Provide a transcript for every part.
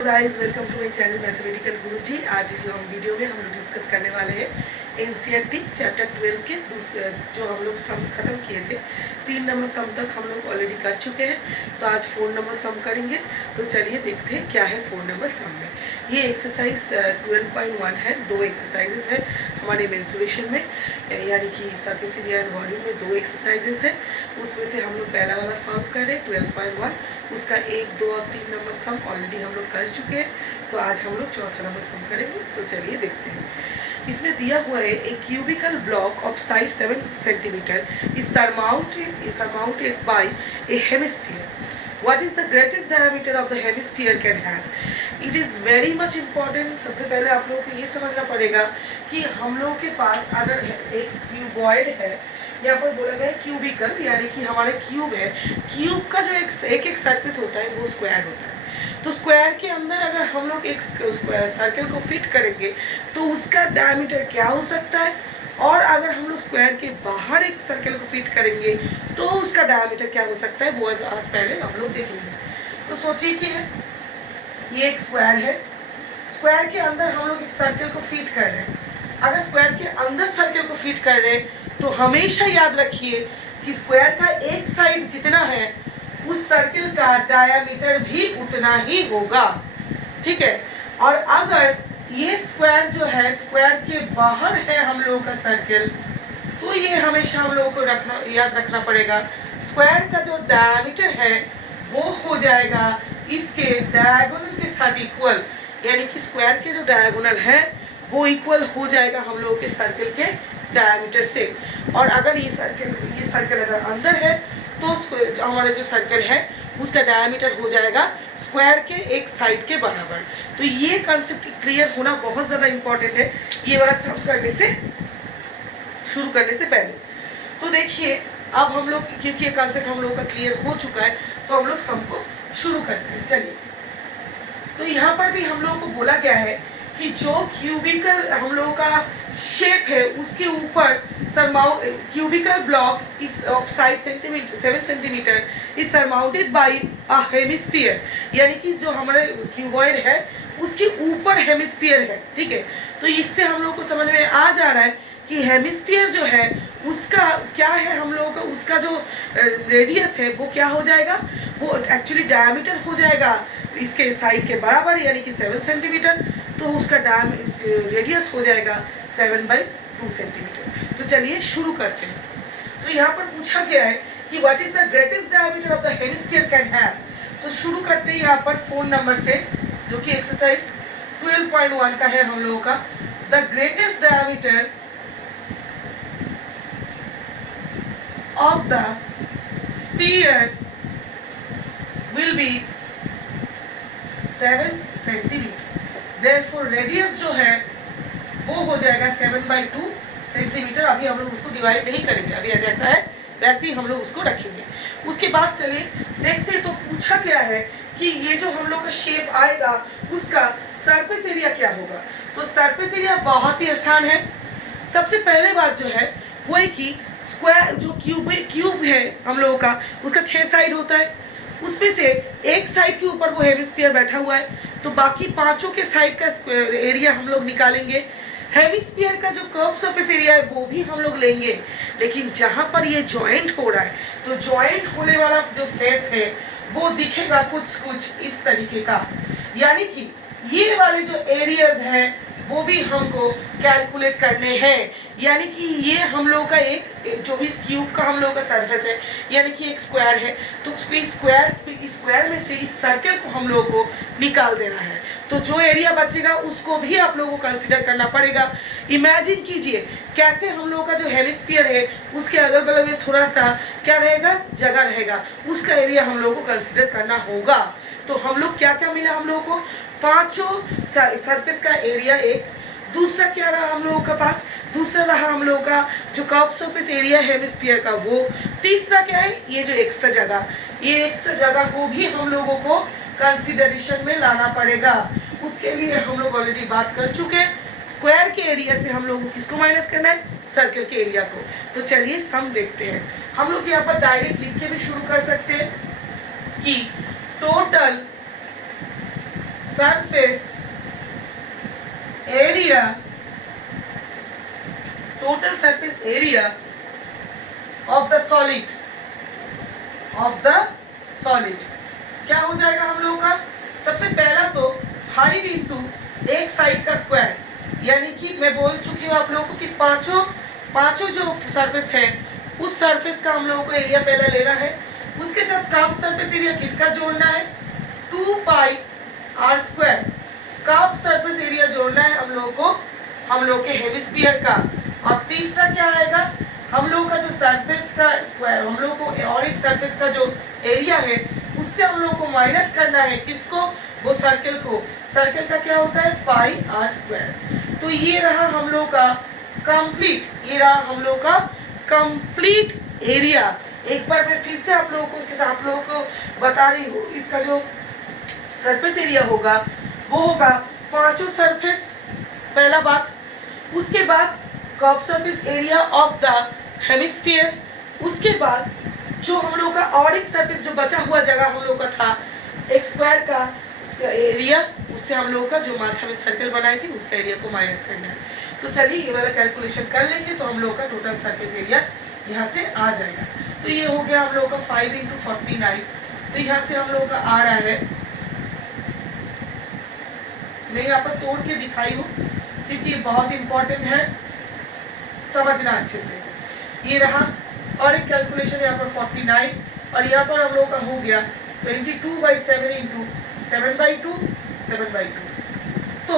Guys welcome to my channel mathematical Guruji. आज इस video में हम लोग डिस्कस करने वाले हैं एनसीईआरटी चैप्टर 12 के दूसरे जो हम लोग सम खत्म किए थे। 3 नंबर सम तक हम लोग ऑलरेडी कर चुके हैं, तो आज 4 नंबर सम करेंगे। तो चलिए देखते हैं क्या है 4 नंबर सम में। ये एक्सरसाइज 12.1 है। 2 एक्सरसाइजेस है हमारे मेंसुरेशन में, यानी कि सरफेस एरिया एंड वॉल्यूम में 2 एक्सरसाइजेस है। उसमें से हम लोग पहला वाला सॉल्व कर रहे हैं 12.1, उसका 1, 2 और 3 नंबर सम ऑलरेडी हम लोग कर चुके हैं। तो आज हम लोग चौथा नंबर सम करेंगे। तो चलिए देखते हैं। इसमें दिया हुआ है a cubical block of side 7 centimetre is surmounted by a hemisphere. What is the greatest diameter of the hemisphere can have? It is very much important. सबसे पहले आप लोगों को ये समझना पड़ेगा कि हम लोगों के पास अगर एक क्यूबॉइड है, यहाँ पर बोला गया है क्यूबिकल, यानी कि हमारे क्यूब है। क्यूब का जो एक सरफेस होता है वो स्क्वायर होता है। तो स्क्वायर के अंदर अगर हम लोग एक सर्कल को फिट करेंगे तो उसका डायमीटर क्या हो सकता है, और अगर हम लोग स्क्वायर के बाहर एक सर्कल को फिट करेंगे तो उसका डायमीटर क्या हो सकता है, वो आज पहले हम लोग देखेंगे। तो सोचिए कि ये एक स्क्वायर है, स्क्वायर के अंदर हम लोग एक सर्कल को फिट कर रहे हैं। अगर स्क्वायर के अंदर सर्कल को फिट कर रहे हैं तो हमेशा याद रखिए कि स्क्वायर का एक साइड जितना है उस सर्कल का डायमीटर भी उतना ही होगा, ठीक है। और अगर ये स्क्वायर जो है स्क्वायर के बाहर है हम लोगों का सर्कल, तो ये हमेशा हम लोगों को याद रखना पड़ेगा। स्क्वायर का जो डायमीटर है वो हो जाएगा इसके डायगोनल के साथ इक्वल, यानी कि स्क्वायर के जो डायगोनल है वो इक्वल हो जाएगा हम लोगों के सर्कल के डायमीटर से। और अगर ये सर्कल अगर अंदर है तो हमारा जो सर्कल है उसका डायमीटर हो जाएगा स्क्वायर के एक साइड के बराबर। तो ये कंसेप्ट क्लियर होना बहुत ज़्यादा इम्पोर्टेंट है ये वाला सम शुरू करने से पहले। तो देखिए अब हम लोग क्योंकि ये कंसेप्ट हम लोग का क्लियर हो चुका है तो हम लोग सम को शुरू करते हैं। चलिए, तो यहाँ पर भी हम लोगों को बोला गया है कि जो क्यूबिकल हम लोगों का शेप है उसके ऊपर क्यूबिकल ब्लॉक इस of side 7 centimetre is surmounted bye a hemisphere, यानी कि जो हमारा क्यूबॉइड है उसके ऊपर हेमिस्फीयर है, ठीक है। तो इससे हम लोग को समझ में आ जा रहा है कि हेमिस्फीयर जो है उसका क्या है, हम लोगों का उसका जो रेडियस है वो क्या हो जाएगा, वो एक्चुअली डायमीटर हो जाएगा इसके साइड के बराबर, यानी कि 7 सेंटीमीटर। तो उसका रेडियस हो जाएगा 7/2 सेंटीमीटर। तो चलिए शुरू करते हैं। तो यहाँ पर पूछा गया है कि what is the greatest diameter of the hemisphere can have. तो शुरू करते हैं यहाँ पर 4 नंबर से, जो कि एक्सरसाइज 12.1 का है हम लोगों का। The greatest diameter of the sphere will be 7 centimetre. Therefore radius जो है वो हो जाएगा 7/2 सेंटीमीटर। अभी हम लोग उसको डिवाइड नहीं करेंगे, अभी जैसा है वैसे ही हम लोग उसको रखेंगे। उसके बाद चलिए देखते हैं। तो पूछा गया है कि ये जो हम लोग का शेप आएगा उसका सरफेस एरिया क्या होगा। तो सरफेस एरिया बहुत ही आसान है। सबसे पहले बात जो है वो है कि स्क्वायर जो क्यूब है हम लोगों का उसका 6 साइड होता है, उसमें से एक साइड के ऊपर वो हेमिस्फीयर बैठा हुआ है, तो बाकी पांचों के साइड का एरिया हम लोग निकालेंगे। हेमिस्फीयर का जो कर्व सरफेस एरिया है वो भी हम लोग लेंगे, लेकिन जहाँ पर ये जॉइंट हो रहा है तो जॉइंट होने वाला जो फेस है वो दिखेगा कुछ इस तरीके का, यानी कि ये वाले जो एरियाज हैं वो भी हमको कैलकुलेट करने हैं। यानी कि ये हम लोग का एक जो भी क्यूब का हम लोग का सरफेस है, यानी कि एक स्क्वायर है, तो स्क्वायर में से इस सर्कल को हम लोग को निकाल देना है। तो जो एरिया बचेगा उसको भी आप लोगों को कंसिडर करना पड़ेगा। इमेजिन कीजिए कैसे हम लोगों का जो हेमिस्फीयर है उसके अगल बगल में थोड़ा सा क्या रहेगा, जगह रहेगा, उसका एरिया हम लोग को कंसिडर करना होगा। तो हम लोग क्या क्या मिला हम लोगों को, पांचों सरफेस का एरिया एक, दूसरा क्या रहा हम लोगों का पास, दूसरा रहा हम लोगों का जो कर्व सरफेस एरिया है हेमिस्फीयर का वो, तीसरा क्या है ये जो एक्स्ट्रा जगह, ये एक्स्ट्रा जगह को भी हम लोगों को कंसिडरेशन में लाना पड़ेगा। उसके लिए हम लोग ऑलरेडी बात कर चुके हैं। स्क्वायर के एरिया से हम लोगों को किसको माइनस करना है, सर्कल के एरिया को। तो चलिए सम देखते हैं। हम लोग यहाँ पर डायरेक्ट लिख के भी शुरू कर सकते हैं कि total surface area, total surface area of the solid, क्या हो जाएगा हम लोगों का? सबसे पहला तो 5 इंटू एक साइड का स्क्वायर, यानी कि मैं बोल चुकी हूँ आप लोगों को कि पांचों जो सरफेस है उस सरफेस का हम लोगों को एरिया पहला लेना है। उसके साथ कर्व सरफेस एरिया किसका जोड़ना है? 2 pi r square, curve surface area जोड़ना है हम लोगों को, हम लोग के हेमिस्फीयर का। और तीसरा क्या आएगा? हम लोग का जो सरफेस का स्क्वायर, हम लोग को और एक सरफेस का जो एरिया है उससे हम लोग को माइनस करना है किसको? वो सर्कल को। सर्कल का क्या होता है? पाई आर स्क्वायर। तो ये रहा हम लोग का कंप्लीट, ये रहा हम लोग का कंप्लीट एरिया। एक बार मैं फिर से आप लोगों को बता रही हूँ, इसका जो सरफेस एरिया होगा वो होगा पांचों सरफेस, पहला बात। उसके बाद curve surface area of the hemisphere. उसके बाद जो हम लोग का और एक सरफेस जो बचा हुआ जगह हम लोग का था एक स्क्वायर का एरिया, उससे हम लोग का जो माथा में सर्कल बनाई थी उसका एरिया को माइनस करना है। तो चलिए ये वाला कैलकुलेशन कर लेंगे तो हम लोग का टोटल सरफेस एरिया यहाँ से आ जाएगा। तो ये हो गया हम लोग का 5 इंटू 49। तो यहाँ से हम लोग का आ रहा है, मैं यहाँ पर तोड़ के दिखाई हूँ क्योंकि ये बहुत इंपॉर्टेंट है समझना अच्छे से। ये रहा और एक कैलकुलेशन यहाँ पर 49 और यहाँ पर हम लोग का हो गया 22/7 इंटू 7/2 7/2। तो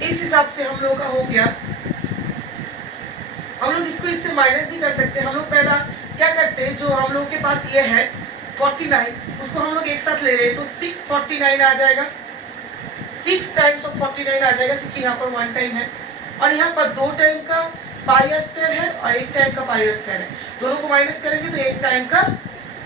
इस हिसाब से हम लोग का हो गया। हम लोग इसको इससे माइनस भी कर सकते हैं। हम लोग पहला क्या करते हैं, जो हम लोग के पास ये है 49 उसको हम लोग एक साथ ले रहे हैं तो 649 आ जाएगा, 6 टाइम्स ऑफ 49 आ जाएगा क्योंकि यहाँ पर 1 टाइम है और यहाँ पर 2 टाइम का पाई आर स्क्वायर है और 1 टाइम का पाई आर स्क्वायर है। दोनों को माइनस करेंगे तो 1 टाइम का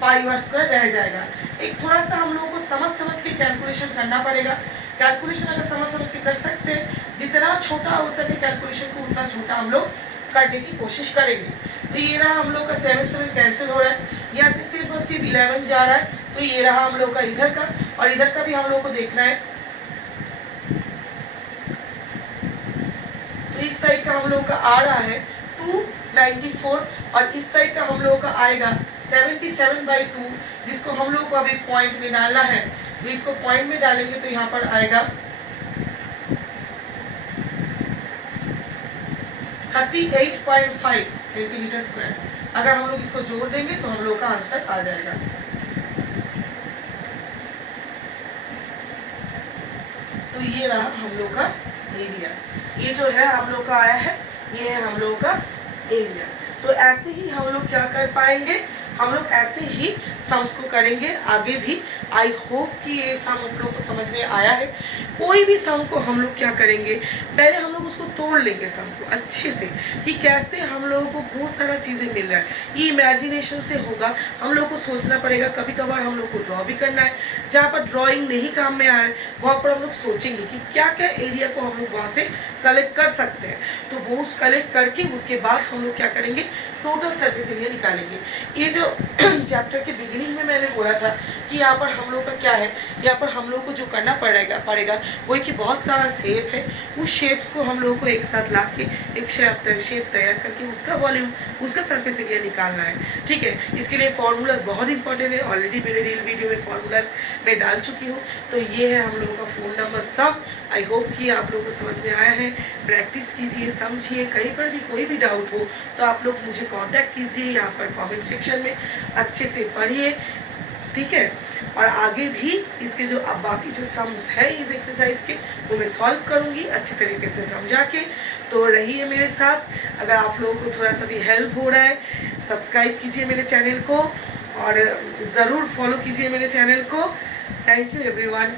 पाई आर स्क्वायर रह जाएगा। एक थोड़ा सा हम लोगों को समझ के कैलकुलेशन करना पड़ेगा। कैलकुलेशन अगर समझ के कर सकते हैं, जितना छोटा हो सके कैलकुलेशन को उतना छोटा हम लोग करने की कोशिश करेंगे। तो ये रहा हम लोग का 7 कैंसिल हो रहा है, यहाँ से सिर्फ और सिर्फ 11 जा रहा है। तो ये रहा हम लोग का इधर का और इधर का भी हम लोग को देखना है। तो इस साइड का हम लोग का आ रहा है 294 और इस साइड का हम लोग का आएगा 77/2, जिसको हम लोग को अभी पॉइंट में डालना है। तो इसको पॉइंट में डालेंगे तो यहाँ पर आएगा 38.5 सेंटीमीटर स्क्वायर। अगर हम लोग इसको जोड़ देंगे तो हम लोग का आंसर आ जाएगा। तो ये रहा हम लोग का एरिया, ये जो है हम लोग का आया है, ये है हम लोग का एरिया। तो ऐसे ही हम लोग क्या कर पाएंगे, हम लोग ऐसे ही सम्स को करेंगे आगे भी। आई होप कि ये सम आप लोग को समझ में आया है। कोई भी सम को हम लोग क्या करेंगे, पहले हम लोग उसको तोड़ लेंगे सम को अच्छे से कि कैसे हम लोगों को बहुत सारा चीज़ें मिल रहा है। ये इमेजिनेशन से होगा, हम लोग को सोचना पड़ेगा। कभी कभार हम लोग को ड्रॉ भी करना है, जहाँ पर ड्राइंग नहीं काम में आ रहा है वहाँ पर हम लोग सोचेंगे कि क्या क्या एरिया को हम लोग वहाँ से कलेक्ट कर सकते हैं। तो वो कलेक्ट करके उसके बाद हम लोग क्या करेंगे, टोटल सरफेस एरिया निकालेंगे। ये जो चैप्टर के बिगिनिंग में मैंने बोला था कि यहाँ पर हम लोग का क्या है, यहाँ पर हम लोग को जो करना पड़ेगा वही कि बहुत सारा शेप है, उस शेप्स को हम लोगों को एक साथ ला के एक शेप तैयार करके उसका वॉल्यूम, उसका सरफेस एरिया निकालना है। ठीक है, इसके लिए फॉर्मूलाज बहुत इंपॉर्टेंट है। ऑलरेडी मेरे रील वीडियो में फॉर्मूलाज मैं डाल चुकी हूँ। तो ये है हम लोगों का फोन नंबर सम। आई होप कि आप लोगों को समझ में आया है। प्रैक्टिस कीजिए, समझिए। कहीं पर भी कोई भी डाउट हो तो आप लोग मुझे कांटेक्ट कीजिए यहाँ पर कमेंट सेक्शन में। अच्छे से पढ़िए, ठीक है। और आगे भी इसके जो अब बाकी जो सम्स है इस एक्सरसाइज के वो मैं सॉल्व करूँगी अच्छे तरीके से समझा के। तो रहिए मेरे साथ। अगर आप लोगों को थोड़ा सा भी हेल्प हो रहा है, सब्सक्राइब कीजिए मेरे चैनल को और ज़रूर फॉलो कीजिए मेरे चैनल को। Thank you everyone.